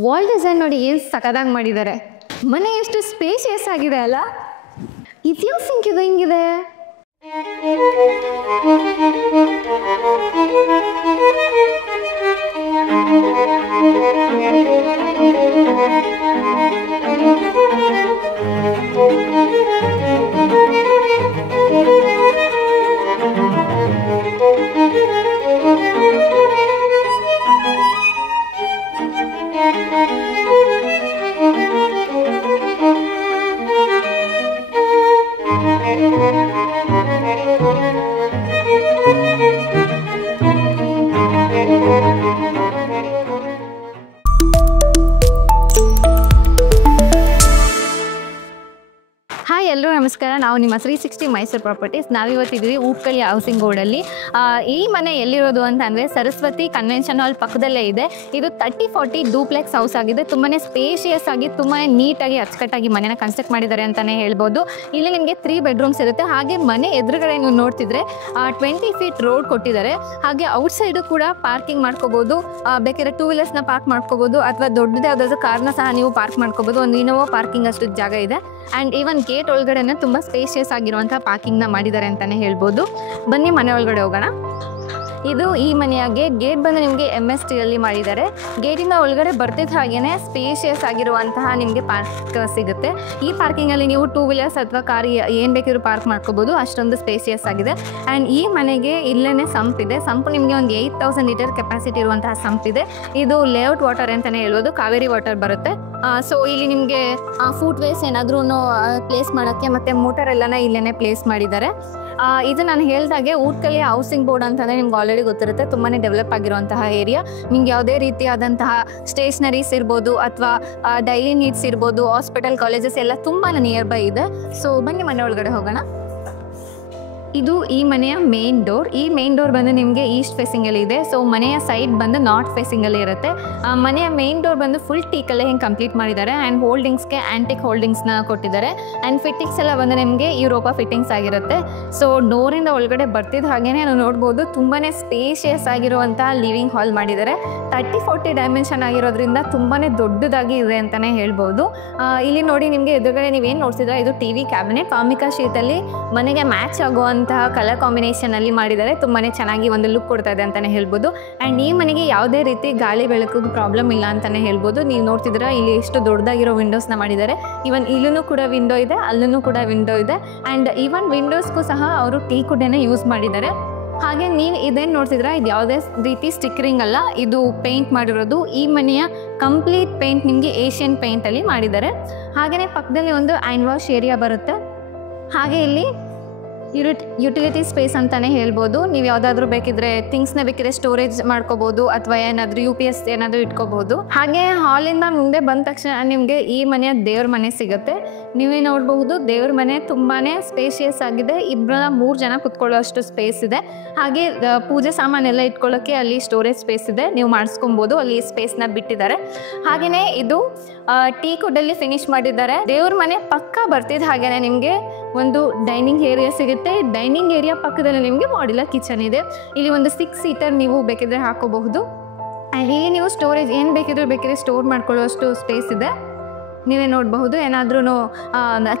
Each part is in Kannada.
ವಾಲ್ ಡಿಸೈನ್ ನೋಡಿ ಏನು ಸಖತ್ತಾಗಿ ಮಾಡಿದ್ದಾರೆ. ಮನೆ ಎಷ್ಟು ಸ್ಪೇಷಿಯಸ್ ಆಗಿದೆ ಅಲ್ಲ. ಇದ್ಯಾವ ಸಿಂಕ್ ಇದು ಹಿಂಗಿದೆ? ಹಾಯ್ ಎಲ್ಲರೂ ನಮಸ್ಕಾರ. ನಾವು ನಿಮ್ಮ 360 ಮೈಸೂರು ಪ್ರಾಪರ್ಟೀಸ್. ನಾವಿವತ್ತಿದ್ದೀವಿ ಊಟ್ಕಳಿ ಹೌಸಿಂಗ್ ಬೋರ್ಡಲ್ಲಿ. ಈ ಮನೆ ಎಲ್ಲಿರೋದು ಅಂತ ಅಂದರೆ ಸರಸ್ವತಿ ಕನ್ವೆನ್ಷನ್ ಹಾಲ್ ಪಕ್ಕದಲ್ಲೇ ಇದೆ. ಇದು 30-40 ಡೂಪ್ಲೆಕ್ಸ್ ಹೌಸ್ ಆಗಿದೆ. ತುಂಬಾ ಸ್ಪೇಷಿಯಸ್ ಆಗಿ ತುಂಬಾ ನೀಟಾಗಿ ಅಚ್ಚುಕಟ್ಟಾಗಿ ಮನೆನ ಕನ್ಸ್ಟ್ರಕ್ಟ್ ಮಾಡಿದ್ದಾರೆ ಅಂತಲೇ ಹೇಳ್ಬೋದು. ಇಲ್ಲಿ ನಿಮಗೆ 3 ಬೆಡ್ರೂಮ್ಸ್ ಇರುತ್ತೆ. ಹಾಗೆ ಮನೆ ಎದುರುಗಡೆ ನೀವು ನೋಡ್ತಿದ್ರೆ 20 ಫೀಟ್ ರೋಡ್ ಕೊಟ್ಟಿದ್ದಾರೆ. ಹಾಗೆ ಔಟ್ಸೈಡು ಕೂಡ ಪಾರ್ಕಿಂಗ್ ಮಾಡ್ಕೋಬೋದು. ಬೇಕಾದ್ರೆ 2 ವೀಲರ್ಸ್ನ ಪಾರ್ಕ್ ಮಾಡ್ಕೋಬೋದು ಅಥವಾ ದೊಡ್ಡದೇ ಯಾವುದಾದ್ರೂ ಕಾರ್ನ ಸಹ ನೀವು ಪಾರ್ಕ್ ಮಾಡ್ಕೋಬೋದು. ಒಂದು ಇನೋವಾ ಪಾರ್ಕಿಂಗ್ ಅಷ್ಟು ಜಾಗ ಇದೆ. ಆ್ಯಂಡ್ ಈವನ್ ಗೇಟ್ ಒಳಗಡೆನೇ ತುಂಬ ಸ್ಪೇಷಿಯಸ್ ಆಗಿರುವಂಥ ಪಾರ್ಕಿಂಗ್ನ ಮಾಡಿದ್ದಾರೆ ಅಂತಲೇ ಹೇಳ್ಬೋದು. ಬನ್ನಿ ಮನೆ ಒಳಗಡೆ ಹೋಗೋಣ. ಇದು ಈ ಮನೆಯ ಗೇಟ್ ಬಂದು ನಿಮಗೆ MSTಯಲ್ಲಿ ಮಾಡಿದ್ದಾರೆ. ಗೇಟಿಂದ ಒಳಗಡೆ ಬರ್ತಿದ್ದ ಹಾಗೇ ಸ್ಪೇಷಿಯಸ್ ಆಗಿರುವಂತಹ ನಿಮಗೆ ಪಾರ್ಕ್ ಸಿಗುತ್ತೆ. ಈ ಪಾರ್ಕಿಂಗಲ್ಲಿ ನೀವು 2 ವೀಲರ್ಸ್ ಅಥವಾ ಕಾರ್ ಏನು ಬೇಕಿದ್ರು ಪಾರ್ಕ್ ಮಾಡ್ಕೋಬೋದು. ಅಷ್ಟೊಂದು ಸ್ಪೇಷಿಯಸ್ ಆಗಿದೆ. ಆ್ಯಂಡ್ ಈ ಮನೆಗೆ ಇಲ್ಲೇ ಸಂಪ್ ಇದೆ. ಸಂಪು ನಿಮಗೆ ಒಂದು 8000 ಲೀಟರ್ ಕೆಪಾಸಿಟಿ ಇರುವಂತಹ ಸಂಪ್ ಇದೆ. ಇದು ಲೇಔಟ್ ವಾಟರ್ ಅಂತಲೇ ಹೇಳ್ಬೋದು. ಕಾವೇರಿ ವಾಟರ್ ಬರುತ್ತೆ. ಸೊ ಇಲ್ಲಿ ನಿಮಗೆ ಫುಟ್ ವೇಸ್ ಏನಾದ್ರೂ ಪ್ಲೇಸ್ ಮಾಡೋಕ್ಕೆ ಮತ್ತು ಮೋಟರ್ ಎಲ್ಲನ ಇಲ್ಲೇ ಪ್ಲೇಸ್ ಮಾಡಿದ್ದಾರೆ. ಇದು ನಾನು ಹೇಳಿದಾಗೆ ಊಟ್ಕಳಿ ಹೌಸಿಂಗ್ ಬೋರ್ಡ್ ಅಂತಂದರೆ ನಿಮ್ಗೆ ಆಲ್ರೆಡಿ ಗೊತ್ತಿರುತ್ತೆ. ತುಂಬಾ ಡೆವಲಪ್ ಆಗಿರುವಂತಹ ಏರಿಯಾ. ನಿಮ್ಗೆ ಯಾವುದೇ ರೀತಿಯಾದಂತಹ ಸ್ಟೇಷನರೀಸ್ ಇರ್ಬೋದು ಅಥವಾ ಡೈಲಿ ನೀಡ್ಸ್ ಇರ್ಬೋದು, ಹಾಸ್ಪಿಟಲ್, ಕಾಲೇಜಸ್ ಎಲ್ಲ ತುಂಬಾ ನಿಯರ್ ಬೈ ಇದೆ. ಸೊ ಬನ್ನಿ ಮನೆ ಒಳಗಡೆ ಹೋಗೋಣ. ಇದು ಈ ಮನೆಯ ಮೇನ್ ಡೋರ್. ಈ ಮೇನ್ ಡೋರ್ ಬಂದು ನಿಮಗೆ ಈಸ್ಟ್ ಫೇಸಿಂಗಲ್ಲಿ ಇದೆ. ಸೊ ಮನೆಯ ಸೈಡ್ ಬಂದು ನಾರ್ತ್ ಫೇಸಿಂಗಲ್ಲಿ ಇರುತ್ತೆ. ಮನೆಯ ಮೇನ್ ಡೋರ್ ಬಂದು ಫುಲ್ ಟೀಕಲ್ಲೇ ಹಿಂಗೆ ಕಂಪ್ಲೀಟ್ ಮಾಡಿದ್ದಾರೆ. ಆ್ಯಂಡ್ ಹೋಲ್ಡಿಂಗ್ಸ್ಗೆ ಆ್ಯಂಟಿಕ್ ಹೋಲ್ಡಿಂಗ್ಸ್ನ ಕೊಟ್ಟಿದ್ದಾರೆ. ಆ್ಯಂಡ್ ಫಿಟ್ಟಿಂಗ್ಸ್ ಎಲ್ಲ ಬಂದು ನಿಮಗೆ ಯುರೋಪಾ ಫಿಟ್ಟಿಂಗ್ಸ್ ಆಗಿರುತ್ತೆ. ಸೊ ಡೋರಿಂದ ಒಳಗಡೆ ಬರ್ತಿದ್ದ ಹಾಗೇ ನಾವು ನೋಡ್ಬೋದು ತುಂಬಾ ಸ್ಪೇಷಿಯಸ್ ಆಗಿರುವಂಥ ಲಿವಿಂಗ್ ಹಾಲ್ ಮಾಡಿದ್ದಾರೆ. 30-40 ಡೈಮೆನ್ಷನ್ ಆಗಿರೋದ್ರಿಂದ ತುಂಬಾ ದೊಡ್ಡದಾಗಿ ಇದೆ ಅಂತಲೇ ಹೇಳ್ಬೋದು. ಇಲ್ಲಿ ನೋಡಿ ನಿಮಗೆ ಎದುರುಗಡೆ ನೀವೇನು ನೋಡ್ತಿದ್ರೆ ಇದು TV ಕ್ಯಾಬಿನೆಟ್. ಫಾರ್ಮಿಕಾ ಶೀಟಲ್ಲಿ ಮನೆಗೆ ಮ್ಯಾಚ್ ಆಗುವಂತಹ ಕಲರ್ ಕಾಂಬಿನೇಷನಲ್ಲಿ ಮಾಡಿದ್ದಾರೆ. ತುಂಬಾ ಚೆನ್ನಾಗಿ ಒಂದು ಲುಕ್ ಕೊಡ್ತಾ ಇದೆ ಅಂತಲೇ ಹೇಳ್ಬೋದು. ಆ್ಯಂಡ್ ಈ ಮನೆಗೆ ಯಾವುದೇ ರೀತಿ ಗಾಳಿ ಬೆಳಕು ಪ್ರಾಬ್ಲಮ್ ಇಲ್ಲ ಅಂತಲೇ ಹೇಳ್ಬೋದು. ನೀವು ನೋಡ್ತಿದ್ರೆ ಇಲ್ಲಿ ಎಷ್ಟು ದೊಡ್ಡದಾಗಿರೋ ವಿಂಡೋಸ್ನ ಮಾಡಿದ್ದಾರೆ. ಈವನ್ ಇಲ್ಲೂ ಕೂಡ ವಿಂಡೋ ಇದೆ, ಅಲ್ಲೂ ಕೂಡ ವಿಂಡೋ ಇದೆ. ಆ್ಯಂಡ್ ಈವನ್ ವಿಂಡೋಸ್ಗೂ ಸಹ ಅವರು ಟೀಕ್ ವುಡ್ಡನ್ನೇ ಯೂಸ್ ಮಾಡಿದ್ದಾರೆ. ಹಾಗೆ ನೀವು ಇದೇನು ನೋಡ್ತಿದ್ರೆ ಇದು ಯಾವುದೇ ರೀತಿ ಸ್ಟಿಕ್ಕರಿಂಗ್ ಅಲ್ಲ, ಇದು ಪೇಂಟ್ ಮಾಡಿರೋದು. ಈ ಮನೆಯ ಕಂಪ್ಲೀಟ್ ಪೇಂಟ್ ನಿಮಗೆ ಏಷ್ಯನ್ ಪೇಂಟಲ್ಲಿ ಮಾಡಿದ್ದಾರೆ. ಹಾಗೆಯೇ ಪಕ್ಕದಲ್ಲಿ ಒಂದು ಹ್ಯಾಂಡ್ ವಾಶ್ ಏರಿಯಾ ಬರುತ್ತೆ. ಹಾಗೆ ಇಲ್ಲಿ ಯುಟಿಲಿಟಿ ಸ್ಪೇಸ್ ಅಂತಲೇ ಹೇಳ್ಬೋದು. ನೀವು ಯಾವುದಾದ್ರೂ ಬೇಕಿದ್ರೆ ಥಿಂಗ್ಸ್ನ ಬೇಕಿದ್ರೆ ಸ್ಟೋರೇಜ್ ಮಾಡ್ಕೋಬೋದು ಅಥವಾ ಏನಾದರೂ UPS ಏನಾದರೂ ಇಟ್ಕೋಬೋದು. ಹಾಗೆ ಹಾಲಿಂದ ಮುಂದೆ ಬಂದ ತಕ್ಷಣ ನಿಮಗೆ ಈ ಮನೆಯ ದೇವ್ರ ಮನೆ ಸಿಗುತ್ತೆ. ನೀವೇ ನೋಡಬಹುದು ದೇವ್ರ ಮನೆ ತುಂಬಾ ಸ್ಪೇಷಿಯಸ್ ಆಗಿದೆ. 2-3 ಜನ ಕುತ್ಕೊಳ್ಳೋಷ್ಟು ಸ್ಪೇಸ್ ಇದೆ. ಹಾಗೆ ಪೂಜೆ ಸಾಮಾನೆಲ್ಲ ಇಟ್ಕೊಳ್ಳೋಕ್ಕೆ ಅಲ್ಲಿ ಸ್ಟೋರೇಜ್ ಸ್ಪೇಸ್ ಇದೆ. ನೀವು ಮಾಡಿಸ್ಕೊಬೋದು, ಅಲ್ಲಿ ಸ್ಪೇಸ್ನ ಬಿಟ್ಟಿದ್ದಾರೆ. ಹಾಗೆಯೇ ಇದು ಟೀಕ್ ವುಡ್ಡಲ್ಲಿ ಫಿನಿಶ್ ಮಾಡಿದ್ದಾರೆ. ದೇವ್ರ ಮನೆ ಪಕ್ಕ ಬರ್ತಿದ್ದ ಹಾಗೆಯೇ ನಿಮಗೆ ಒಂದು ಡೈನಿಂಗ್ ಏರಿಯಾ ಸಿಗುತ್ತೆ. ಡೈನಿಂಗ್ ಏರಿಯಾ ಪಕ್ಕದಲ್ಲಿ ನಿಮಗೆ ಮಾಡ್ಯುಲರ್ ಕಿಚನ್ ಇದೆ. ಇಲ್ಲಿ ಒಂದು 6 ಸೀಟರ್ ನೀವು ಬೇಕಿದ್ರೆ ಹಾಕೋಬಹುದು. ಇಲ್ಲಿ ನೀವು ಸ್ಟೋರೇಜ್ ಏನು ಬೇಕಿದ್ರೆ ಸ್ಟೋರ್ ಮಾಡ್ಕೊಳ್ಳೋಷ್ಟು ಸ್ಪೇಸ್ ಇದೆ. ನೀವೇ ನೋಡಬಹುದು. ಏನಾದ್ರೂ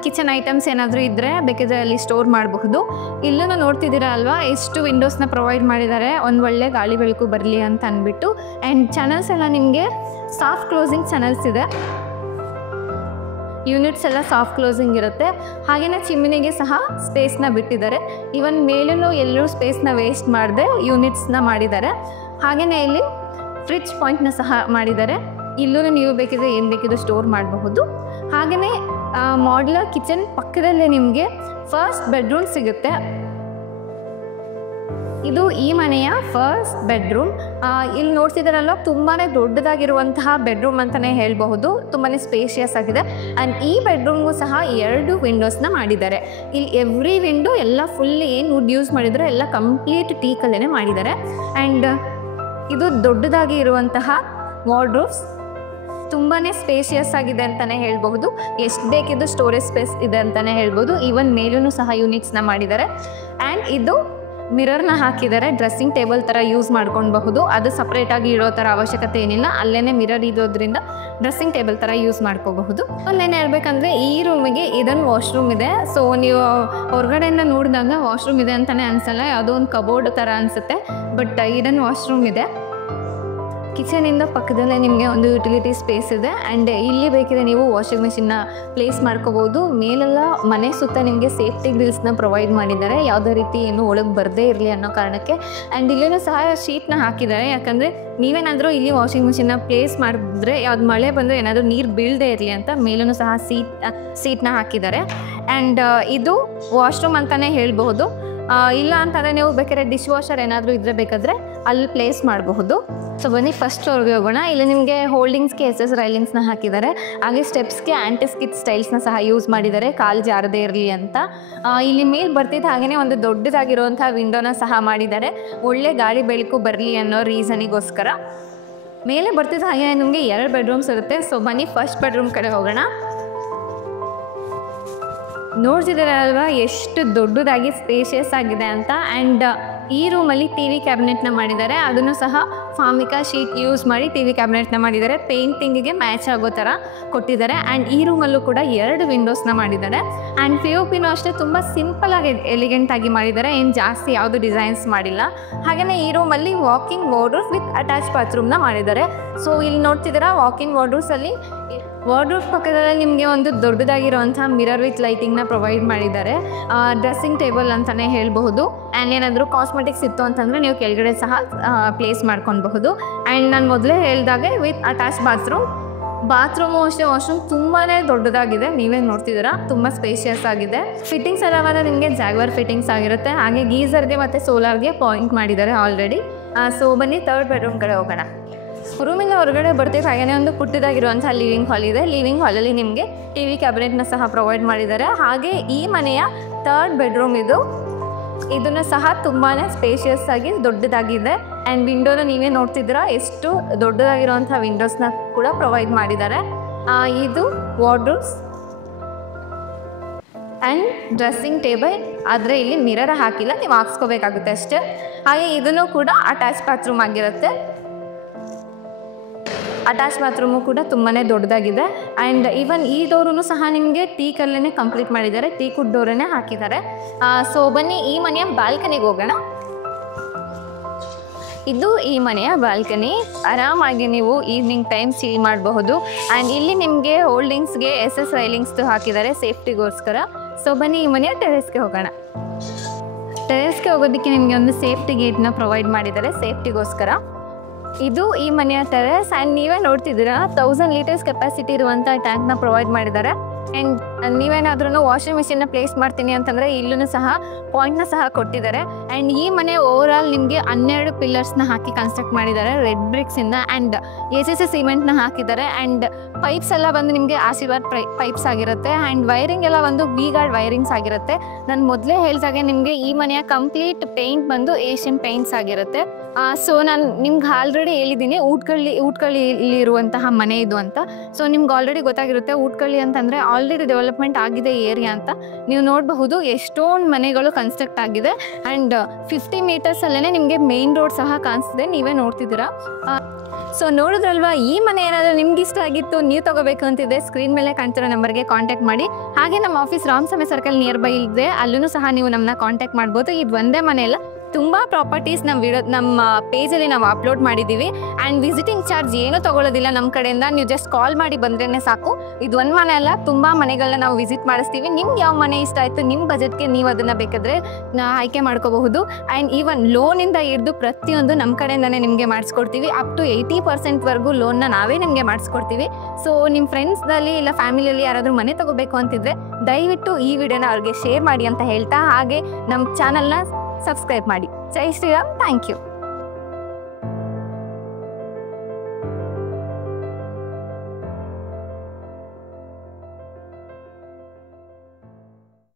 ಕಿಚನ್ ಐಟಮ್ಸ್ ಏನಾದರೂ ಇದ್ದರೆ ಬೇಕಿದ್ರೆ ಅಲ್ಲಿ ಸ್ಟೋರ್ ಮಾಡಬಹುದು. ಇಲ್ಲೂ ನೋಡ್ತಿದ್ದೀರಾ ಅಲ್ವಾ ಎಷ್ಟು ವಿಂಡೋಸ್ನ ಪ್ರೊವೈಡ್ ಮಾಡಿದ್ದಾರೆ, ಒಂದು ಒಳ್ಳೆ ಗಾಳಿ ಬೆಳಕು ಬರಲಿ ಅಂತ ಅಂದ್ಬಿಟ್ಟು. ಆ್ಯಂಡ್ ಚಾನಲ್ಸ್ ಎಲ್ಲ ನಿಮಗೆ ಸಾಫ್ಟ್ ಕ್ಲೋಸಿಂಗ್ ಚಾನಲ್ಸ್ ಇದೆ. ಯೂನಿಟ್ಸ್ ಎಲ್ಲ ಸಾಫ್ಟ್ ಕ್ಲೋಸಿಂಗ್ ಇರುತ್ತೆ. ಹಾಗೆಯೇ ಚಿಮ್ನಿಗೆ ಸಹ ಸ್ಪೇಸ್ನ ಬಿಟ್ಟಿದ್ದಾರೆ. ಈವನ್ ಮೇಲೂ ಎಲ್ಲರೂ ಸ್ಪೇಸ್ನ ವೇಸ್ಟ್ ಮಾಡದೆ ಯೂನಿಟ್ಸ್ನ ಮಾಡಿದ್ದಾರೆ. ಹಾಗೆಯೇ ಇಲ್ಲಿ ಫ್ರಿಡ್ಜ್ ಪಾಯಿಂಟ್ನ ಸಹ ಮಾಡಿದ್ದಾರೆ. ಇಲ್ಲೂ ನೀವು ಬೇಕಿದ್ರೆ ಏನು ಬೇಕಿದ್ರು ಸ್ಟೋರ್ ಮಾಡಬಹುದು. ಹಾಗೆಯೇ ಮಾಡ್ಯುಲರ್ ಕಿಚನ್ ಪಕ್ಕದಲ್ಲೇ ನಿಮಗೆ ಫಸ್ಟ್ ಬೆಡ್ರೂಮ್ ಸಿಗುತ್ತೆ. ಇದು ಈ ಮನೆಯ ಫಸ್ಟ್ ಬೆಡ್ರೂಮ್. ಇಲ್ಲಿ ನೋಡ್ತಿದ್ದಾರಲ್ಲ ತುಂಬಾ ದೊಡ್ಡದಾಗಿರುವಂತಹ ಬೆಡ್ರೂಮ್ ಅಂತಲೇ ಹೇಳಬಹುದು. ತುಂಬಾ ಸ್ಪೇಷಿಯಸ್ ಆಗಿದೆ. ಆ್ಯಂಡ್ ಈ ಬೆಡ್ರೂಮ್ಗೂ ಸಹ 2 ವಿಂಡೋಸ್ನ ಮಾಡಿದ್ದಾರೆ. ಇಲ್ಲಿ ಎವ್ರಿ ವಿಂಡೋ ಎಲ್ಲ ಫುಲ್ ಏನು ವುಡ್ ಯೂಸ್ ಮಾಡಿದರೆ ಎಲ್ಲ ಕಂಪ್ಲೀಟ್ ಟೀಕಲ್ಲೇ ಮಾಡಿದ್ದಾರೆ. ಆ್ಯಂಡ್ ಇದು ದೊಡ್ಡದಾಗಿ ಇರುವಂತಹ ವಾರ್ಡ್ರೋಬ್ಸ್. ತುಂಬಾ ಸ್ಪೇಷಿಯಸ್ ಆಗಿದೆ ಅಂತಲೇ ಹೇಳ್ಬಹುದು. ಎಷ್ಟು ಬೇಕಿದ್ದು ಸ್ಟೋರೇಜ್ ಸ್ಪೇಸ್ ಇದೆ ಅಂತಲೇ ಹೇಳ್ಬೋದು. ಈವನ್ ಮೇಲೂ ಸಹ ಯೂನಿಟ್ಸ್ನ ಮಾಡಿದ್ದಾರೆ. ಆ್ಯಂಡ್ ಇದು ಮಿರರ್ನ ಹಾಕಿದ್ದಾರೆ. ಡ್ರೆಸ್ಸಿಂಗ್ ಟೇಬಲ್ ಥರ ಯೂಸ್ ಮಾಡ್ಕೊಳ್ಬಹುದು. ಅದು ಸಪ್ರೇಟಾಗಿ ಇಡೋ ಥರ ಅವಶ್ಯಕತೆ ಏನಿಲ್ಲ. ಅಲ್ಲೇ ಮಿರರ್ ಇರೋದ್ರಿಂದ ಡ್ರೆಸ್ಸಿಂಗ್ ಟೇಬಲ್ ಥರ ಯೂಸ್ ಮಾಡ್ಕೋಬಹುದು. ಅಲ್ಲೇನು ಹೇಳ್ಬೇಕಂದ್ರೆ ಈ ರೂಮಿಗೆ ಇದೊಂದು ವಾಶ್ರೂಮ್ ಇದೆ. ಸೊ ನೀವು ಹೊರಗಡೆಯಿಂದ ನೋಡಿದಾಗ ವಾಶ್ರೂಮ್ ಇದೆ ಅಂತಲೇ ಅನಿಸಲ್ಲ, ಯಾವುದೋ ಒಂದು ಕಬೋರ್ಡ್ ಥರ ಅನಿಸುತ್ತೆ. ಬಟ್ ಇದೊಂದು ವಾಶ್ರೂಮ್ ಇದೆ. ಕಿಚನಿಂದ ಪಕ್ಕದಲ್ಲೇ ನಿಮಗೆ ಒಂದು ಯುಟಿಲಿಟಿ ಸ್ಪೇಸ್ ಇದೆ. ಆ್ಯಂಡ್ ಇಲ್ಲಿ ಬೇಕಿದ್ರೆ ನೀವು ವಾಷಿಂಗ್ ಮಿಷಿನ್ನ ಪ್ಲೇಸ್ ಮಾಡ್ಕೋಬೋದು. ಮೇಲೆಲ್ಲ ಮನೆ ಸುತ್ತ ನಿಮಗೆ ಸೇಫ್ಟಿ ಗ್ರಿಲ್ಸ್ನ ಪ್ರೊವೈಡ್ ಮಾಡಿದ್ದಾರೆ, ಯಾವುದೇ ರೀತಿ ಏನು ಒಳಗೆ ಬರದೇ ಇರಲಿ ಅನ್ನೋ ಕಾರಣಕ್ಕೆ. ಆ್ಯಂಡ್ ಇಲ್ಲಿನೂ ಸಹ ಶೀಟ್ನ ಹಾಕಿದ್ದಾರೆ, ಯಾಕಂದರೆ ನೀವೇನಾದರೂ ಇಲ್ಲಿ ವಾಷಿಂಗ್ ಮಿಷಿನ್ನ ಪ್ಲೇಸ್ ಮಾಡಿದ್ರೆ ಯಾವ್ದು ಮಳೆ ಬಂದರೆ ಏನಾದರೂ ನೀರು ಬೀಳದೇ ಇರಲಿ ಅಂತ ಮೇಲೂ ಸಹ ಸೀಟ್ನ ಹಾಕಿದ್ದಾರೆ. ಆ್ಯಂಡ್ ಇದು ವಾಶ್ರೂಮ್ ಅಂತಲೇ ಹೇಳ್ಬಹುದು. ಇಲ್ಲ ಅಂತಂದರೆ ನೀವು ಬೇಕಾದ್ರೆ ಡಿಶ್ ವಾಷರ್ ಏನಾದರೂ ಇದ್ದರೆ ಬೇಕಾದರೆ ಅಲ್ಲಿ ಪ್ಲೇಸ್ ಮಾಡಬಹುದು. ಸೊ ಬನ್ನಿ ಫಸ್ಟ್ ಫ್ಲೋರ್ಗೆ ಹೋಗೋಣ. ಇಲ್ಲಿ ನಿಮಗೆ ಹೋಲ್ಡಿಂಗ್ಸ್ಗೆ SS ರೈಲಿಂಗ್ಸ್ನ ಹಾಕಿದ್ದಾರೆ. ಹಾಗೆ ಸ್ಟೆಪ್ಸ್ಗೆ ಆ್ಯಂಟಿ-ಸ್ಕಿಡ್ ಸ್ಟೈಲ್ಸ್ನ ಸಹ ಯೂಸ್ ಮಾಡಿದ್ದಾರೆ, ಕಾಲು ಜಾರದೇ ಇರಲಿ ಅಂತ. ಇಲ್ಲಿ ಮೇಲೆ ಬರ್ತಿದ್ದ ಹಾಗೆಯೇ ಒಂದು ದೊಡ್ಡದಾಗಿರುವಂಥ ವಿಂಡೋನ ಸಹ ಮಾಡಿದ್ದಾರೆ, ಒಳ್ಳೆ ಗಾಳಿ ಬೆಳಕು ಬರಲಿ ಅನ್ನೋ ರೀಸನಿಗೋಸ್ಕರ. ಮೇಲೆ ಬರ್ತಿದ್ದ ಹಾಗೆ ನಿಮಗೆ 2 ಬೆಡ್ರೂಮ್ಸ್ ಇರುತ್ತೆ. ಸೊ ಬನ್ನಿ ಫಸ್ಟ್ ಬೆಡ್ರೂಮ್ ಕಡೆ ಹೋಗೋಣ. ನೋಡ್ತಿದ್ದಾರೆ ಅಲ್ವಾ ಎಷ್ಟು ದೊಡ್ಡದಾಗಿ ಸ್ಪೇಷಿಯಸ್ ಆಗಿದೆ ಅಂತ. ಆ್ಯಂಡ್ ಈ ರೂಮಲ್ಲಿ TV ಕ್ಯಾಬಿನೆಟ್ನ ಮಾಡಿದ್ದಾರೆ. ಅದನ್ನು ಸಹ ಫಾರ್ಮಿಕಾ ಶೀಟ್ ಯೂಸ್ ಮಾಡಿ TV ಕ್ಯಾಬಿನೆಟ್ನ ಮಾಡಿದ್ದಾರೆ. ಪೇಂಟಿಂಗಿಗೆ ಮ್ಯಾಚ್ ಆಗೋ ಥರ ಕೊಟ್ಟಿದ್ದಾರೆ. ಆ್ಯಂಡ್ ಈ ರೂಮಲ್ಲೂ ಕೂಡ 2 ವಿಂಡೋಸ್ನ ಮಾಡಿದ್ದಾರೆ. ಆ್ಯಂಡ್ POPನೂ ಅಷ್ಟೇ ತುಂಬ ಸಿಂಪಲಾಗಿ ಎಲಿಗೆಂಟಾಗಿ ಮಾಡಿದ್ದಾರೆ, ಏನು ಜಾಸ್ತಿ ಯಾವುದು ಡಿಸೈನ್ಸ್ ಮಾಡಿಲ್ಲ. ಹಾಗೆಯೇ ಈ ರೂಮಲ್ಲಿ ವಾಕಿಂಗ್ ವಾರ್ಡ್ರೋಬ್ ವಿತ್ ಅಟ್ಯಾಚ್ ಬಾತ್ರೂಮ್ನ ಮಾಡಿದ್ದಾರೆ. ಸೊ ಇಲ್ಲಿ ನೋಡ್ತಿದ್ದೀರಾ ವಾಕಿಂಗ್ ವಾರ್ಡ್ರೋಬ್ಸಲ್ಲಿ ವಾರ್ಡ್ರೋಬ್ ಪಕ್ಕದಲ್ಲಿ ನಿಮಗೆ ಒಂದು ದೊಡ್ಡದಾಗಿರುವಂಥ ಮಿರರ್ ವಿತ್ ಲೈಟಿಂಗ್ನ ಪ್ರೊವೈಡ್ ಮಾಡಿದ್ದಾರೆ. ಡ್ರೆಸ್ಸಿಂಗ್ ಟೇಬಲ್ ಅಂತಲೇ ಹೇಳ್ಬಹುದು. ಆ್ಯಂಡ್ ಏನಾದರೂ ಕಾಸ್ಮೆಟಿಕ್ಸ್ ಇತ್ತು ಅಂತಂದರೆ ನೀವು ಕೆಳಗಡೆ ಸಹ ಪ್ಲೇಸ್ ಮಾಡ್ಕೊಳ್ಬಹುದು. ಆ್ಯಂಡ್ ನಾನು ಮೊದಲೇ ಹೇಳಿದಾಗೆ ವಿತ್ ಅಟ್ಯಾಚ್ ಬಾತ್ರೂಮು ಅಷ್ಟೇ. ವಾಶ್ರೂಮ್ ತುಂಬಾ ದೊಡ್ಡದಾಗಿದೆ, ನೀವೇ ನೋಡ್ತಿದ್ದೀರಾ, ತುಂಬ ಸ್ಪೇಷಿಯಸ್ ಆಗಿದೆ. ಫಿಟ್ಟಿಂಗ್ಸ್ ಎಲ್ಲ ನಿಮಗೆ ಜಾಗ್ವಾರ್ ಫಿಟ್ಟಿಂಗ್ಸ್ ಆಗಿರುತ್ತೆ. ಹಾಗೆ ಗೀಸರ್ಗೆ ಮತ್ತು ಸೋಲಾರ್ಗೆ ಪಾಯಿಂಟ್ ಮಾಡಿದ್ದಾರೆ ಆಲ್ರೆಡಿ. ಸೊ ಬನ್ನಿ 3rd ಬೆಡ್ರೂಮ್ ಕಡೆ ಹೋಗೋಣ. ರೂಮಿಂದ ಹೊರಗಡೆ ಬರ್ತೀವಿ. ಹಾಗೆಯೇ ಒಂದು ಪುಟ್ಟದಾಗಿರುವಂಥ ಲಿವಿಂಗ್ ಹಾಲ್ ಇದೆ. ಲಿವಿಂಗ್ ಹಾಲಲ್ಲಿ ನಿಮಗೆ TV ಕ್ಯಾಬಿನೆಟ್ನ ಸಹ ಪ್ರೊವೈಡ್ ಮಾಡಿದ್ದಾರೆ. ಹಾಗೆ ಈ ಮನೆಯ 3rd ಬೆಡ್ರೂಮ್ ಇದನ್ನು ಸಹ ತುಂಬಾ ಸ್ಪೇಷಿಯಸ್ ಆಗಿ ದೊಡ್ಡದಾಗಿದೆ. ಆ್ಯಂಡ್ ವಿಂಡೋನ ನೀವೇ ನೋಡ್ತಿದ್ದೀರಾ, ಎಷ್ಟು ದೊಡ್ಡದಾಗಿರುವಂಥ ವಿಂಡೋಸ್ನ ಕೂಡ ಪ್ರೊವೈಡ್ ಮಾಡಿದ್ದಾರೆ. ಇದು ವಾರ್ಡ್ರೋಬ್ಸ್ ಆ್ಯಂಡ್ ಡ್ರೆಸ್ಸಿಂಗ್ ಟೇಬಲ್, ಆದರೆ ಇಲ್ಲಿ ಮಿರರ್ ಹಾಕಿಲ್ಲ, ನೀವು ಹಾಕ್ಸ್ಕೋಬೇಕಾಗುತ್ತೆ ಅಷ್ಟೇ. ಹಾಗೆ ಇದನ್ನು ಕೂಡ ಅಟ್ಯಾಚ್ ಬಾತ್ರೂಮ್ ಆಗಿರುತ್ತೆ. ಅಟ್ಯಾಚ್ ಬಾತ್ರೂಮು ಕೂಡ ತುಂಬಾ ದೊಡ್ಡದಾಗಿದೆ. ಆ್ಯಂಡ್ ಈವನ್ ಈ ಡೋರೂ ಸಹ ನಿಮಗೆ ಟೀಕಲ್ಲೇ ಕಂಪ್ಲೀಟ್ ಮಾಡಿದ್ದಾರೆ, ಟೀಕುಡ್ ಡೋರನ್ನೇ ಹಾಕಿದ್ದಾರೆ. ಸೊ ಬನ್ನಿ ಈ ಮನೆಯ ಬಾಲ್ಕನಿಗೆ ಹೋಗೋಣ. ಇದು ಈ ಮನೆಯ ಬಾಲ್ಕನಿ. ಆರಾಮಾಗಿ ನೀವು ಈವ್ನಿಂಗ್ ಟೈಮ್ ಚಿಲ್ ಮಾಡಬಹುದು. ಆ್ಯಂಡ್ ಇಲ್ಲಿ ನಿಮಗೆ ಹೋಲ್ಡಿಂಗ್ಸ್ಗೆ SS ರೈಲಿಂಗ್ಸ್ದು ಹಾಕಿದ್ದಾರೆ ಸೇಫ್ಟಿಗೋಸ್ಕರ. ಸೊ ಬನ್ನಿ ಈ ಮನೆಯ ಟೆರೆಸ್ಗೆ ಹೋಗೋಣ. ಟೆರೆಸ್ಗೆ ಹೋಗೋದಕ್ಕೆ ನಿಮಗೆ ಒಂದು ಸೇಫ್ಟಿ ಗೇಟ್ನ ಪ್ರೊವೈಡ್ ಮಾಡಿದ್ದಾರೆ ಸೇಫ್ಟಿಗೋಸ್ಕರ. ಇದು ಈ ಮನೆಯ ಟೆರೆಸ್. ಆ್ಯಂಡ್ ನೀವೇ ನೋಡ್ತಿದ್ದೀರಾ 1000 ಲೀಟರ್ಸ್ ಕೆಪಾಸಿಟಿ ಇರುವಂಥ ಟ್ಯಾಂಕ್ನ ಪ್ರೊವೈಡ್ ಮಾಡಿದ್ದಾರೆ. ಆ್ಯಂಡ್ ನೀವೇನಾದ್ರೂ ವಾಷಿಂಗ್ ಮಿಷಿನ್ನ ಪ್ಲೇಸ್ ಮಾಡ್ತೀನಿ ಅಂತಂದರೆ ಇಲ್ಲೂ ಸಹ ಪಾಯಿಂಟ್ನ ಸಹ ಕೊಟ್ಟಿದ್ದಾರೆ. ಆ್ಯಂಡ್ ಈ ಮನೆ ಓವರಾಲ್ ನಿಮಗೆ 12 ಪಿಲ್ಲರ್ಸ್ನ ಹಾಕಿ ಕನ್ಸ್ಟ್ರಕ್ಟ್ ಮಾಡಿದ್ದಾರೆ ರೆಡ್ ಬ್ರಿಕ್ಸಿಂದ. ಆ್ಯಂಡ್ ACC ಸಿಮೆಂಟ್ನ ಹಾಕಿದ್ದಾರೆ. ಆ್ಯಂಡ್ ಪೈಪ್ಸ್ ಎಲ್ಲ ಬಂದು ನಿಮಗೆ ಆಶೀರ್ವಾದ್ ಪೈಪ್ಸ್ ಆಗಿರುತ್ತೆ. ಆ್ಯಂಡ್ ವೈರಿಂಗ್ ಎಲ್ಲ ಒಂದು V-ಗಾರ್ಡ್ ವೈರಿಂಗ್ಸ್ ಆಗಿರುತ್ತೆ. ನಾನು ಮೊದಲೇ ಹೇಳಿದಾಗೆ ನಿಮಗೆ ಈ ಮನೆಯ ಕಂಪ್ಲೀಟ್ ಪೇಂಟ್ ಬಂದು ಏಷ್ಯನ್ ಪೇಂಟ್ಸ್ ಆಗಿರುತ್ತೆ. ಸೊ ನಾನು ನಿಮ್ಗೆ ಆಲ್ರೆಡಿ ಹೇಳಿದ್ದೀನಿ ಊಟ್ಕಳ್ಳಿ ಇರುವಂತಹ ಮನೆ ಇದು ಅಂತ. ಸೊ ನಿಮ್ಗೆ ಆಲ್ರೆಡಿ ಗೊತ್ತಾಗಿರುತ್ತೆ ಊಟ್ಕಳ್ಳಿ ಅಂತಂದರೆ ಆಲ್ರೆಡಿ ಡೆವಲಪ್ಮೆಂಟ್ ಆಗಿದೆ ಏರಿಯಾ ಅಂತ. ನೀವು ನೋಡಬಹುದು ಎಷ್ಟೊಂದು ಮನೆಗಳು ಕನ್ಸ್ಟ್ರಕ್ಟ್ ಆಗಿದೆ. ಆ್ಯಂಡ್ 50 ಮೀಟರ್ಸಲ್ಲೇ ನಿಮಗೆ ಮೇನ್ ರೋಡ್ ಸಹ ಕಾಣಿಸ್ತಿದೆ, ನೀವೇ ನೋಡ್ತಿದ್ದೀರಾ. ಸೊ ನೋಡಿದ್ರಲ್ವಾ, ಈ ಮನೆ ಏನಾದರೂ ನಿಮ್ಗೆ ಇಷ್ಟ ಆಗಿತ್ತು, ನೀವು ತೊಗೋಬೇಕು ಅಂತಿದೆ, ಸ್ಕ್ರೀನ್ ಮೇಲೆ ಕಾಣ್ತಿರೋ ನಂಬರ್ಗೆ ಕಾಂಟ್ಯಾಕ್ಟ್ ಮಾಡಿ. ಹಾಗೆ ನಮ್ಮ office Ramaswamy circle near by ಇದೆ, ಅಲ್ಲೂ ಸಹ ನೀವು ನಮ್ಮನ್ನ ಕಾಂಟ್ಯಾಕ್ಟ್ ಮಾಡ್ಬೋದು. ಇದು ಒಂದೇ ಮನೆ ಇಲ್ಲ, ತುಂಬ ಪ್ರಾಪರ್ಟೀಸ್ ನಮ್ಮ ಪೇಜಲ್ಲಿ ನಾವು ಅಪ್ಲೋಡ್ ಮಾಡಿದ್ದೀವಿ. ಆ್ಯಂಡ್ ವಿಸಿಟಿಂಗ್ ಚಾರ್ಜ್ ಏನೂ ತೊಗೊಳ್ಳೋದಿಲ್ಲ ನಮ್ಮ ಕಡೆಯಿಂದ. ನೀವು ಜಸ್ಟ್ ಕಾಲ್ ಮಾಡಿ ಬಂದ್ರೇ ಸಾಕು. ಇದು ಒಂದು ಮನೆ ಅಲ್ಲ, ತುಂಬ ಮನೆಗಳನ್ನ ನಾವು ವಿಸಿಟ್ ಮಾಡಿಸ್ತೀವಿ. ನಿಮ್ಗೆ ಯಾವ ಮನೆ ಇಷ್ಟ ಆಯಿತು, ನಿಮ್ಮ ಬಜೆಟ್ಗೆ ನೀವು ಅದನ್ನು ಬೇಕಾದರೆ ಆಯ್ಕೆ ಮಾಡ್ಕೋಬಹುದು. ಆ್ಯಂಡ್ ಈವನ್ ಲೋನಿಂದ ಹಿಡಿದು ಪ್ರತಿಯೊಂದು ನಮ್ಮ ಕಡೆಯಿಂದನೇ ನಿಮಗೆ ಮಾಡಿಸ್ಕೊಡ್ತೀವಿ. ಅಪ್ ಟು 80% ಲೋನ್ನ ನಾವೇ ನಿಮಗೆ ಮಾಡಿಸ್ಕೊಡ್ತೀವಿ. ಸೊ ನಿಮ್ಮ ಫ್ರೆಂಡ್ಸ್ದಲ್ಲಿ ಇಲ್ಲ ಫ್ಯಾಮಿಲಿಯಲ್ಲಿ ಯಾರಾದರೂ ಮನೆ ತೊಗೋಬೇಕು ಅಂತಿದ್ರೆ ದಯವಿಟ್ಟು ಈ ವಿಡಿಯೋನ ಅವ್ರಿಗೆ ಶೇರ್ ಮಾಡಿ ಅಂತ ಹೇಳ್ತಾ, ಹಾಗೆ ನಮ್ಮ ಚಾನಲ್ನ ಸಬ್ಸ್ಕ್ರೈಬ್ ಮಾಡಿ. ಜೈ ಶ್ರೀರಾಮ್. Thank you.